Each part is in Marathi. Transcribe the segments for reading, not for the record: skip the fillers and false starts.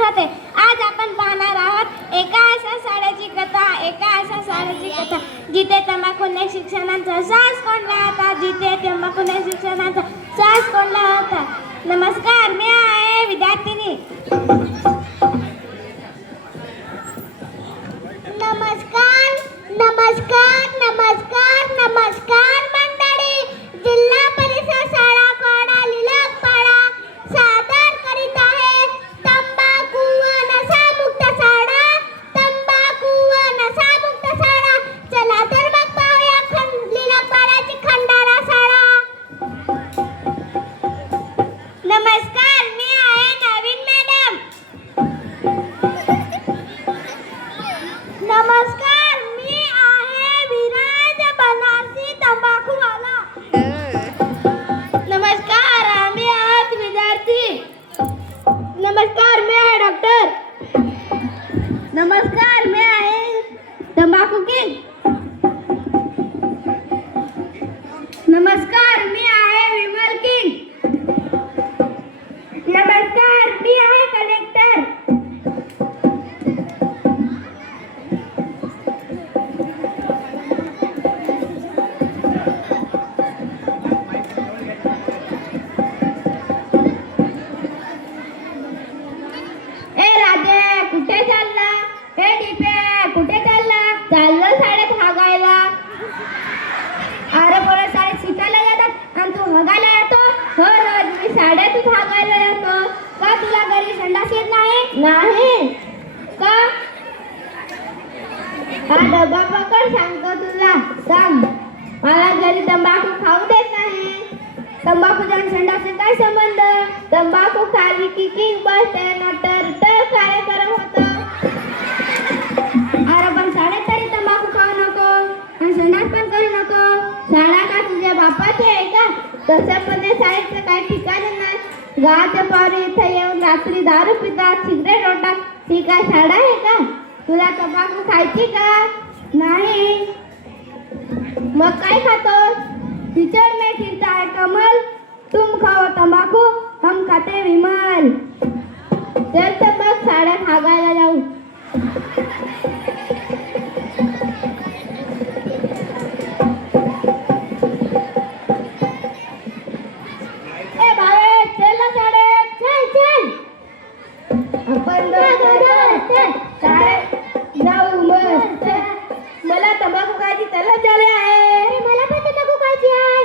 राहते. आज आपण पाहणार आहोत एका अशा शाळेची कथा जिथे तंबाखूने शिक्षणाचा श्वास कोंडला होता. नमस्कार, मी आहे विद्यार्थिनी. नमस्कार मंडळी. जिल्हा परिषद शाळा कोडा लिलकपाडा सादर करीत आहे तंबाखू व नशामुक्त शाळा. चला तर मग पाहूया लिलकपाड्याची खंडाळा शाळा. नमस्कार, मी आहे नवीन मॅडम. नमस्कार, मी आहे विराज बनारसी तंबाखूवाला. नमस्कार, आम्ही आहोत विद्यार्थी. नमस्कार, मी आहे डॉक्टर. नमस्कार, मी आहे तंबाखू किंग. नमस्कार, मी आहे विमल किंग. नमस्कार, मी आहे कलेक्टर. ए राजे, कुठे चालला? हे डिपे, कुठे चालला? चाललं शाळेत हागायला. अरे पोरं शाळेत शिकायला येतात आणि तू हागायला येतो? हो रोज मी शाळेतच हागायला येतो. का तुला घरी संडास येत नाही? नाही. का? हा डबा पकड, सांगतो तुला. सांग. मला घरी तंबाखू खाऊ देत नाही. तंबाखूचा आणि संडासचा काय संबंध? तंबाखू खाली की किंग बसते ना तर कार्यक्रम होतो. अरे पण शाळेत तरी तंबाखू खाऊ नको आणि संडास पण करू नको. शाळा का तुझ्या बापाची आहे का? तसं पण शाळेचं काही ठिकाण नाही. गावाच्या पावरे इथं येऊन रात्री दारू पितात, सिगरेट ओढतात. ती काय शाळा आहे का? तुला तंबाखू खायची का? नाही. मग काय खातो? टीचर में खिलता है कमल, तुम खाओ तंबाखू, हम खाते विमल. चल तर मग शाळेत हागायला जाऊ. ए भावे, चल ना शाळेत. चल. आपण शाळेत जाऊ मस्त. मला तंबाखू खायची तलप झाली आहे. मला पण तंबाखू खायची आहे.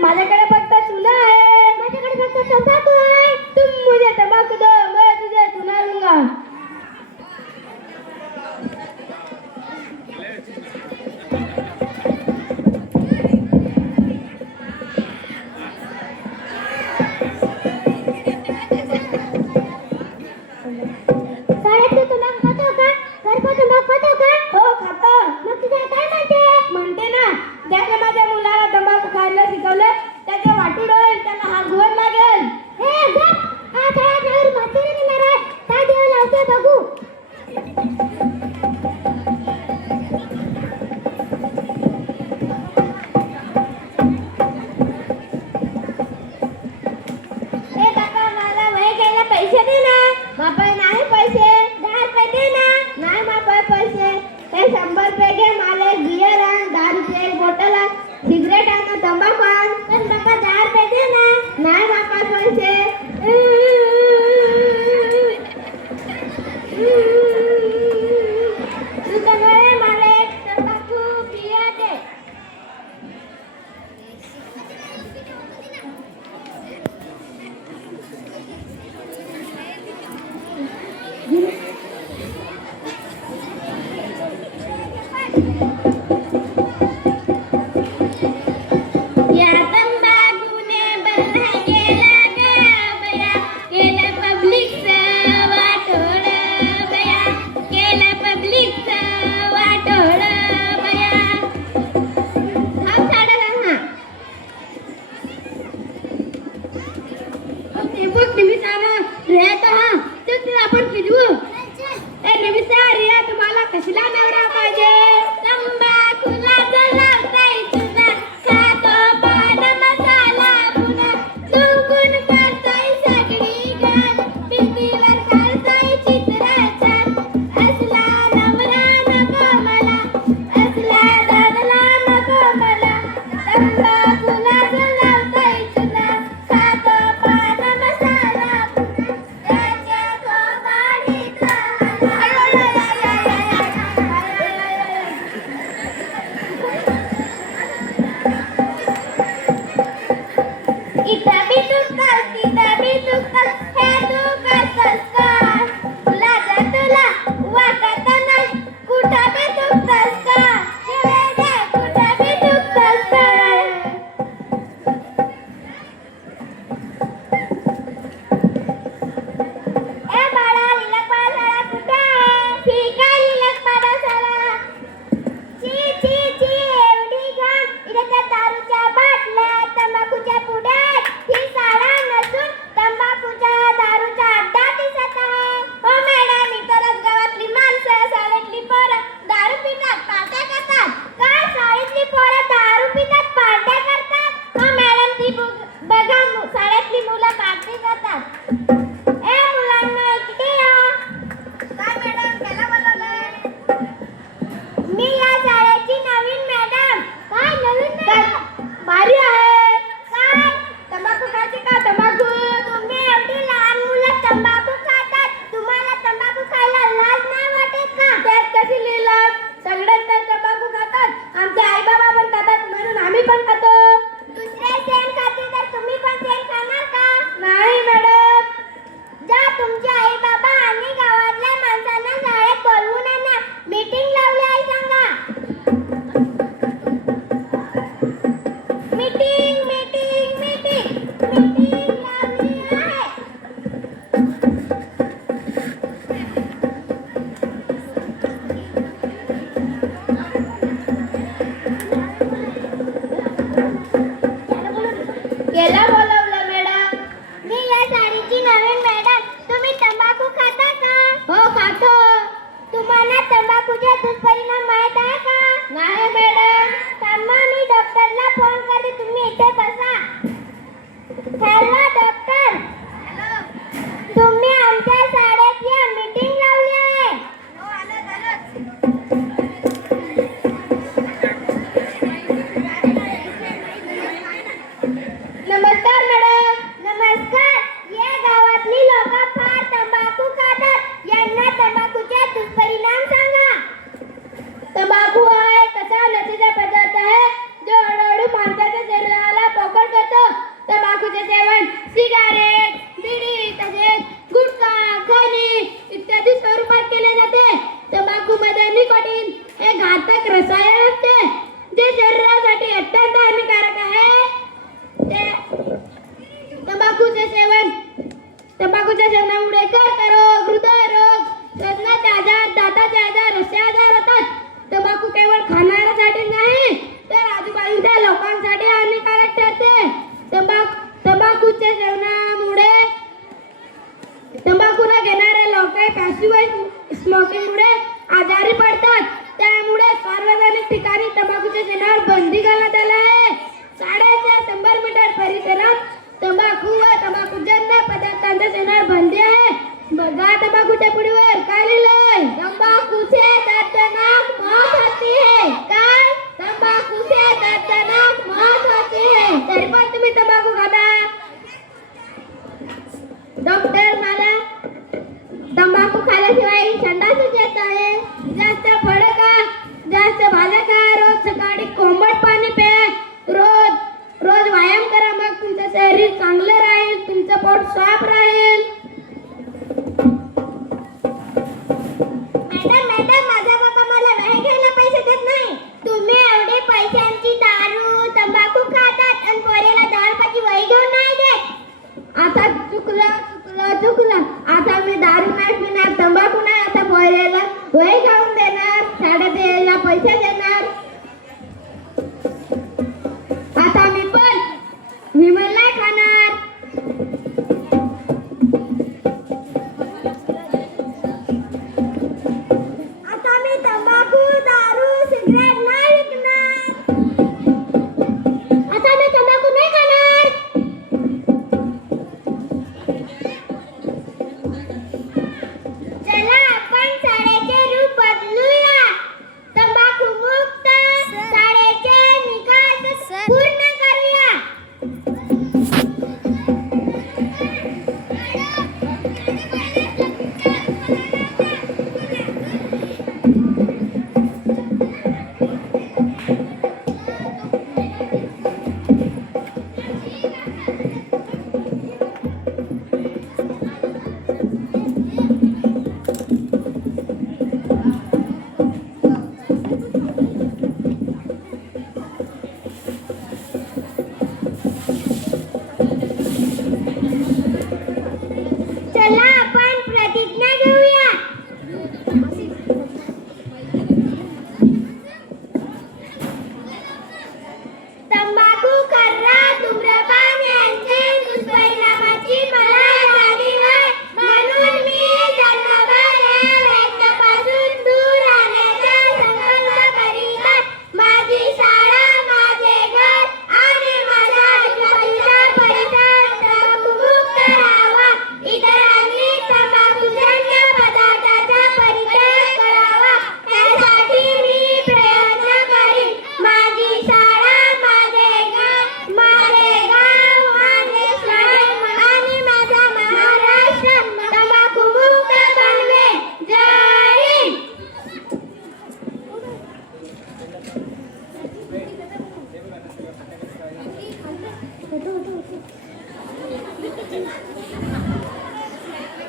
माझ्याकडे फक्त चुना आहे. माझ्याकडे फक्त तंबाखू आहे. तुम मुझे तंबाखू दो, मैं तुझे चुना दूंगा. शाळेत तू तंबाखू खातो का? घरपोच तंबाखू खातो का? हो खातो. मग तुझ्या काय म्हणते ना, ज्याने माझ्या मुलाला तंबाखू खायला शिकवलं त्याचे वाटून होईल, त्याला हात धुवायला लागेल. हे गप, हा खेळावर म्हातारी येणार आहे. काय देव लावते बघू. ए काका, मला वही घ्यायला पैसे दे ना. बापा नाही पैसे. 10 रुपये दे ना. नाही बापा पैसे. हे 100 रुपये घे. मला एक बियर आण, 10 रुपये एक बॉटल आण, सिगरेट आण, तंबाखू आण. पण बापा 10 रुपये दे ना. नाही बापा पैसे. दुकानवाले, मला एक तंबाखू बियर दे. या तंबाखूने बंद केला ग बया, केलं पब्लिकचं वाटोळ बया, केलं पब्लिकचं वाटोळ बया. थांब साडा हा. बघ निमिषानं रिया तर हा. चल आपण फिरवू. ए निमिषा, रिया तुम्हाला कसला नवरा पाहिजे? तंबाखूला जलावताय तुझा, खातो पान मसाला पुन्हा, चुकून करतोय सगळी घाण, भिंतीवर काढतोय विमल नाही खाणार.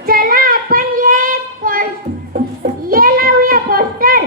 चला आपण ये लावूया पोस्टर.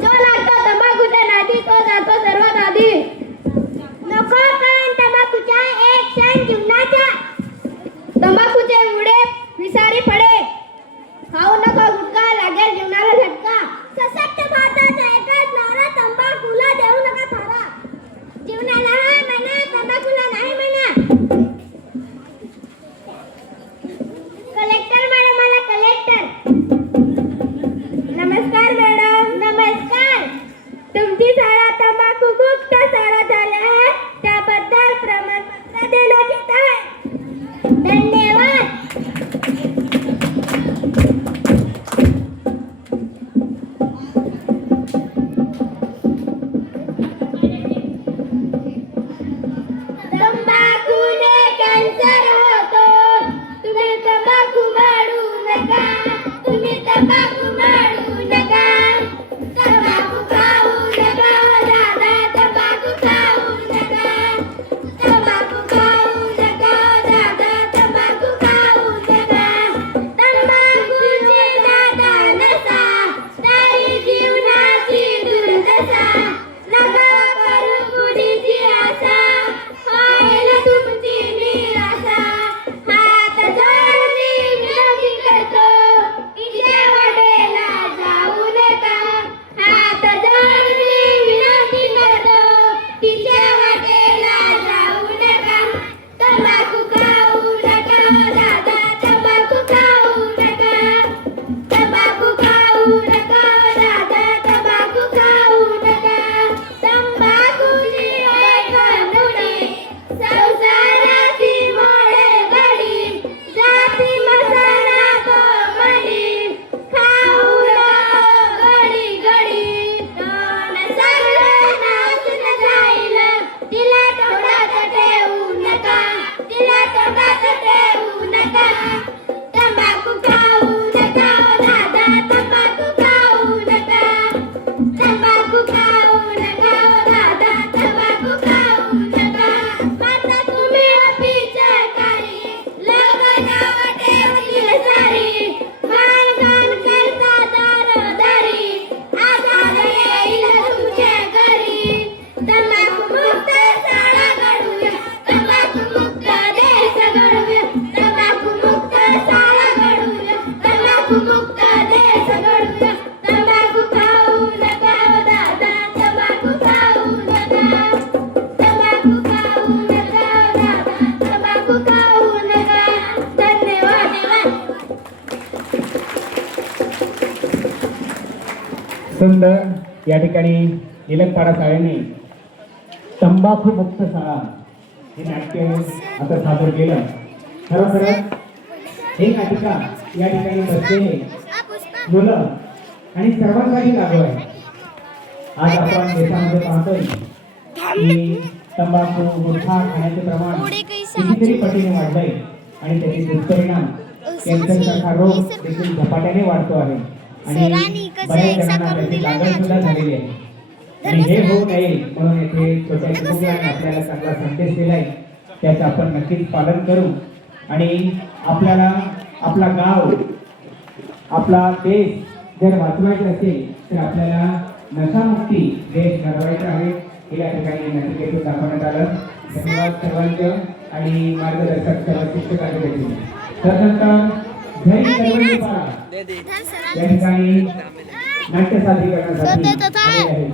जो लागतो तंबाखूच्या नादी तो जातो सर्वात आधी. नको कारण तंबाखूच्या एक क्षण जीवनाच्या. तंबाखूचे मुळे विसारी पडे. खाऊ नको गुटखा लागेल जीवनाला झटका. सशक्त भारताचा एकच नारा तंबाखूला देऊ नका थारा. जीवनाला हाय म्हणा तंबाखूला नाही म्हणा. कलेक्टर मॅडम मला कलेक्टर. नमस्कार मॅडम. नमस्कार. तुमची शाळा तंबाखू मुक्त शाळा झाली आहे त्याबद्दल प्रमाणपत्र देण्यात येत आहे. धन्यवाद. तंबाखूने कॅन्सर होतो. तुम्ही तंबाखू मारू नका. तुम्ही तंबाखू मारू नका. तंबाखू खाऊ नका दादा. तंबाखू खाऊ नका. तंबाखू खाऊ नका दादा. तंबाखू खाऊ नका. तंबाखूची दादा नसा तरी जीवनाची दुर्दशा. नका करू पुढीची आशा. होईल तुमची निराशा. हात जोडून विनंती करतो इथे वाटेला जाऊ नका. हात जोडून विनंती करतो तिथे वाटेला जाऊ नका. तंबाखू खाऊ नका दादा. तंबाखू खाऊ नका. तंबाखू खाऊ नका दादा. तंबाखू खाऊ नका. तंबाखूची ऐकणुडी संसाराची मोडे घडी. जाती मसाला तो मडी. खाऊ नको घडी घडी. तोंड सगळं नाचून जाईल. तिला तोंडात ठेवू नका. तिला तोंडात ठेवू नका. तंबाखू खाऊ नका दादा. तंबाखू खाऊ नका. तंबाखू खाऊ नका दादा. तंबाखू खाऊ नका. आता तुम्ही पिचकारी लोक नाव ठेवतील सारी. मानगान करता दारोदारी. आधार येईल तुमच्या घरी. तंबाखू मुक्त शाळा घडवूया. तंबाखू मुक्त देश घडवूया. तंबाखू मुक्त शाळा घडवूया. तंबाखू मुक्त देश घडवूया. तंबाखू खाऊ नका दादा. तंबाखू खाऊ नका. तंबाखू खाऊ नका दादा. तंबाखू खाऊ नका. धन्यवाद. सुंदर या ठिकाणी इलकपाडा शाळेने तंबाखू मुक्त शाळा हे नाट्य आता सादर केलं. खरोखरच एक नाटिका या ठिकाणी बसलेले मुलं आणि सर्वांसाठी लागू आहे. आज आपण देशामध्ये पाहतोय की तंबाखू गुटखा खाण्याचे प्रमाण कितीतरी पटीने वाढलंय आणि त्याचे दुष्परिणाम कॅन्सरसारखा रोग देखील झपाट्याने वाढतो आहे आणि बऱ्याच जणांना त्याची लागण सुद्धा झालेली आहे. आणि हे होऊ नये म्हणून येथे छोट्या चिमुकल्याने आपल्याला चांगला संदेश दिलाय. त्याचं आपण नक्कीच पालन करू आणि आपल्याला आपला गाव आपला देश जर वाचवायचा असेल तर आपल्याला नशामुक्ती देश घडवायचा आहे. हे या ठिकाणी नटिकेतून दाखवण्यात आलं. धन्यवाद सर्वांचं आणि मार्गदर्शक सर्व शिक्षकांचे देखील. त्यानंतर जय गणपतीबाळा या ठिकाणी नाट्य सादरीकरणासाठी आले आहेत.